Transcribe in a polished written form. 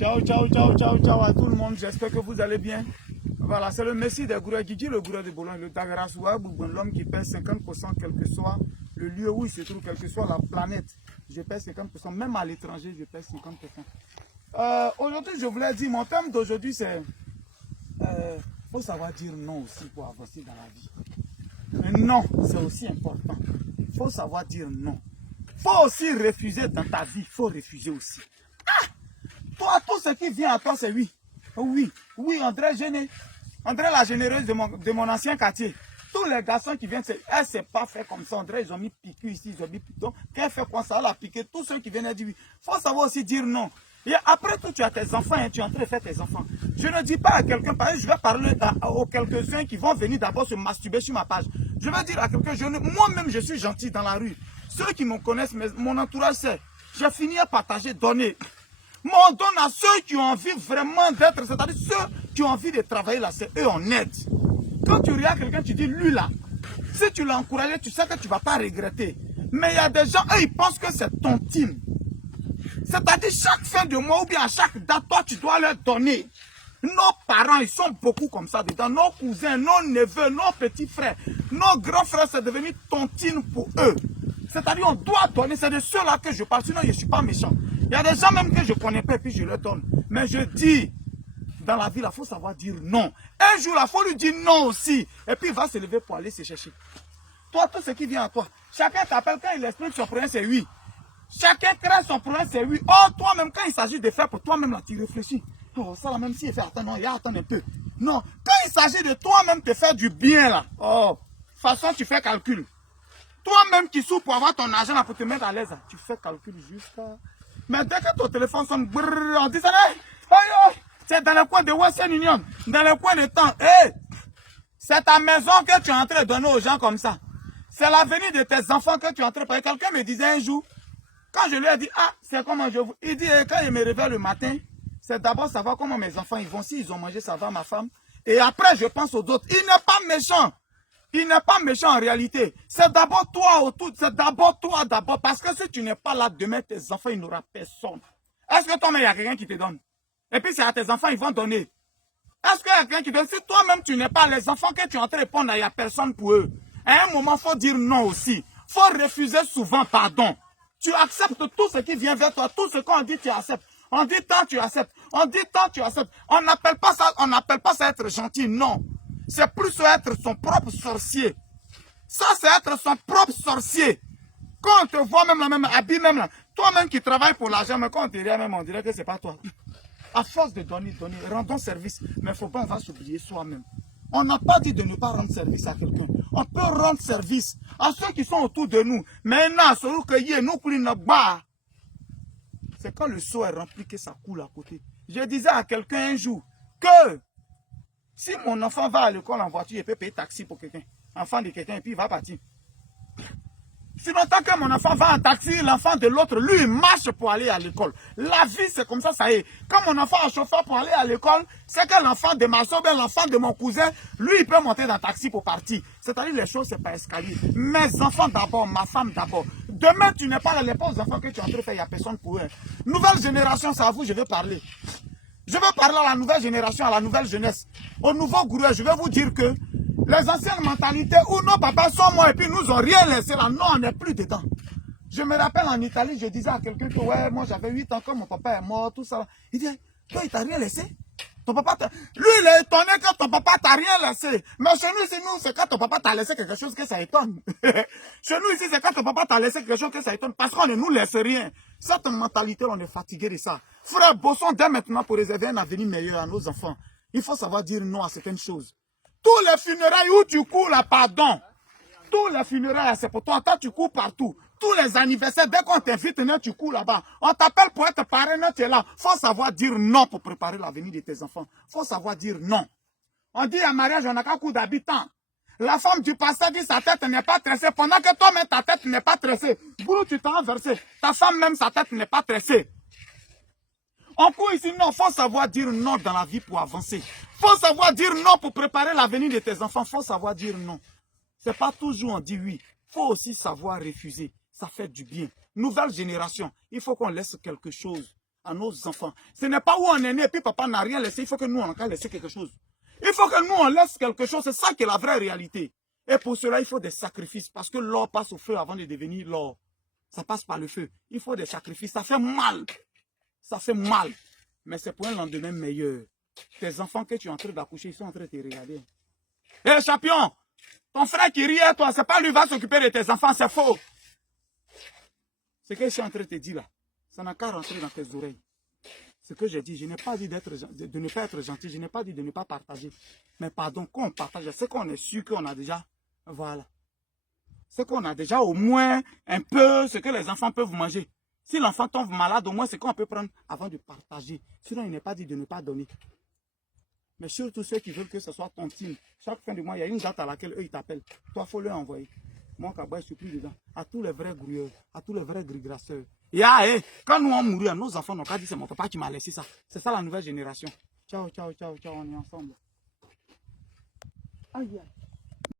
Ciao, ciao, ciao, ciao, ciao à tout le monde. J'espère que vous allez bien. Voilà, c'est le Messie des Gourets qui dit le Gouret de Bologne, le Dagarassoua, l'homme qui pèse 50%, quel que soit le lieu où il se trouve, quelle que soit la planète. Je pèse 50%, même à l'étranger, je pèse 50%. Aujourd'hui, je voulais dire, mon thème d'aujourd'hui, c'est faut savoir dire non aussi pour avancer dans la vie. Un non, c'est aussi important. Il faut savoir dire non. Il faut aussi refuser dans ta vie. Il faut refuser aussi. Toi, tout ce qui vient à toi, c'est oui. Oui, oui, André Géné. André la généreuse de mon ancien quartier. Tous les garçons qui viennent, elle s'est pas fait comme ça. André, ils ont mis piqûre ici, ils ont mis piquant. Qu'elle fait quoi ça, elle a piqué. Tous ceux qui viennent, elle dit oui. Il faut savoir aussi dire non. Et après tout, tu as tes enfants, hein, tu es en train de faire tes enfants. Je ne dis pas à quelqu'un, par exemple, je vais parler aux quelques-uns qui vont venir d'abord se masturber sur ma page. Je vais dire à quelqu'un, moi-même, je suis gentil dans la rue. Ceux qui me connaissent, mon entourage sait. J'ai fini à partager, donner. Mais on donne à ceux qui ont envie vraiment d'être, c'est-à-dire ceux qui ont envie de travailler là, c'est eux on aide. Quand tu regardes quelqu'un, tu dis lui là, si tu l'as encouragé, tu sais que tu ne vas pas regretter. Mais il y a des gens, eux, ils pensent que c'est ton team. C'est-à-dire chaque fin de mois ou bien à chaque date, toi tu dois leur donner. Nos parents, ils sont beaucoup comme ça dedans. Nos cousins, nos neveux, nos petits frères, nos grands frères, c'est devenu tontine pour eux. C'est-à-dire on doit donner, c'est de ceux-là que je parle, sinon je ne suis pas méchant. Il y a des gens même que je ne connais pas et puis je leur donne. Mais je dis, dans la vie, il faut savoir dire non. Un jour, il faut lui dire non aussi. Et puis il va se lever pour aller se chercher. Toi, tout ce qui vient à toi, chacun t'appelle quand il explique son problème, c'est oui. Chacun crée son problème, c'est oui. Oh, toi-même, quand il s'agit de faire pour toi-même, là, tu réfléchis. Oh, ça là, même s'il fait, attends, non, il y a attends un peu. Non, quand il s'agit de toi-même te faire du bien, là, oh, de toute façon, tu fais calcul. Toi-même qui souffres pour avoir ton argent, là, pour te mettre à l'aise, tu fais calcul jusqu'à... Mais dès que ton téléphone sonne, brrr, on dit ça, c'est dans le coin de Western Union, dans le coin de temps. Hey, c'est ta maison que tu es en train de donner aux gens comme ça. C'est l'avenir de tes enfants que tu es en train de payer. Quelqu'un me disait un jour, quand je lui ai dit, ah, c'est comment je vous... Il dit, quand il me réveille le matin, c'est d'abord savoir comment mes enfants ils vont. S'ils ont mangé, ça va ma femme. Et après, je pense aux autres. Il n'est pas méchant. Il n'est pas méchant en réalité. C'est d'abord toi autour. C'est d'abord toi d'abord. Parce que si tu n'es pas là demain, tes enfants, il n'y aura personne. Est-ce que toi-même, il y a quelqu'un qui te donne? Et puis, c'est à tes enfants, ils vont donner. Est-ce qu'il y a quelqu'un qui donne? Si toi-même, tu n'es pas les enfants que tu es en train de répondre, il n'y a personne pour eux. À un moment, il faut dire non aussi. Il faut refuser souvent pardon. Tu acceptes tout ce qui vient vers toi. Tout ce qu'on dit, tu acceptes. On dit tant, tu acceptes. On dit tant, tu acceptes. On n'appelle pas ça être gentil, non. C'est plus être son propre sorcier. Ça, c'est être son propre sorcier. Quand on te voit même la même habit, même là, toi-même qui travailles pour l'argent, mais quand on te regarde même, on dirait que ce n'est pas toi. À force de donner, rendons service. Mais il ne faut pas, on va s'oublier soi-même. On n'a pas dit de ne pas rendre service à quelqu'un. On peut rendre service à ceux qui sont autour de nous. Maintenant, celui que nous pris notre bas, c'est quand le seau est rempli que ça coule à côté. Je disais à quelqu'un un jour que si mon enfant va à l'école en voiture, il peut payer taxi pour quelqu'un, enfant de quelqu'un, et puis il va partir. Sinon, tant que mon enfant va en taxi, l'enfant de l'autre, lui, il marche pour aller à l'école. La vie, c'est comme ça y est. Quand mon enfant a un chauffeur pour aller à l'école, c'est que l'enfant de ma soeur, l'enfant de mon cousin, lui, il peut monter dans le taxi pour partir. C'est-à-dire, les choses, c'est pas escalier. Mes enfants d'abord, ma femme d'abord. Demain, tu n'es pas là, les pauvres enfants que tu es en train de faire, il n'y a personne pour eux. Nouvelle génération, c'est à vous, je vais parler. Je vais parler à la nouvelle génération, à la nouvelle jeunesse. Au nouveau gourou, je vais vous dire que les anciennes mentalités où nos papas sont morts et puis nous ont rien laissé là, non, on n'est plus dedans. Je me rappelle en Italie, je disais à quelqu'un que ouais, moi j'avais 8 ans quand mon papa est mort, tout ça. Il dit, toi il t'a rien laissé? Ton papa lui il est étonné que ton papa t'a rien laissé. Mais chez nous, c'est quand ton papa t'a laissé quelque chose que ça étonne. Chez nous ici, c'est quand ton papa t'a laissé quelque chose que ça étonne. Parce qu'on ne nous laisse rien. Cette mentalité, on est fatigué de ça. Frère, bossons dès maintenant pour réserver un avenir meilleur à nos enfants. Il faut savoir dire non à certaines choses. Tous les funérailles où tu cours là, pardon. Tous les funérailles, c'est pour toi. Toi, tu cours partout. Tous les anniversaires, dès qu'on t'invite, tu cours là-bas. On t'appelle pour être parrain, tu es là. Il faut savoir dire non pour préparer l'avenir de tes enfants. Il faut savoir dire non. On dit à mariage, on n'a qu'un coup d'habitant. La femme du pasteur dit sa tête n'est pas tressée. Pendant que toi-même, ta tête n'est pas tressée. Boulot, tu t'es renversé. Ta femme même, sa tête n'est pas tressée. On court ici, non, il faut savoir dire non dans la vie pour avancer. Il faut savoir dire non pour préparer l'avenir de tes enfants. Il faut savoir dire non. Ce n'est pas toujours on dit oui. Il faut aussi savoir refuser. Ça fait du bien. Nouvelle génération, il faut qu'on laisse quelque chose à nos enfants. Ce n'est pas où on est né et puis papa n'a rien laissé. Il faut que nous, on a laissé quelque chose. Il faut que nous, on laisse quelque chose. C'est ça qui est la vraie réalité. Et pour cela, il faut des sacrifices. Parce que l'or passe au feu avant de devenir l'or. Ça passe par le feu. Il faut des sacrifices. Ça fait mal. Ça fait mal. Mais c'est pour un lendemain meilleur. Tes enfants que tu es en train d'accoucher, ils sont en train de te regarder. Hé, champion! Ton frère qui rit à toi, c'est pas lui qui va s'occuper de tes enfants, c'est faux. Ce que je suis en train de te dire là, ça n'a qu'à rentrer dans tes oreilles. Ce que j'ai dit, je n'ai pas dit de ne pas être gentil, je n'ai pas dit de ne pas partager. Mais pardon, quand on partage, c'est qu'on est sûr qu'on a déjà, voilà. C'est qu'on a déjà au moins un peu ce que les enfants peuvent manger. Si l'enfant tombe malade, au moins c'est qu'on peut prendre avant de partager. Sinon, il n'est pas dit de ne pas donner. Mais surtout ceux qui veulent que ce soit ton team. Chaque fin de mois, il y a une date à laquelle eux, ils t'appellent. Toi, il faut leur envoyer. Moi, Kaboy, je suis plus dedans. À tous les vrais grouilleurs, à tous les vrais grigrasseurs. Quand nous on mourir, nos enfants n'ont pas dit c'est mon papa qui m'a laissé ça. C'est ça la nouvelle génération. Ciao, ciao, ciao, ciao, on est ensemble. Aïe, aïe.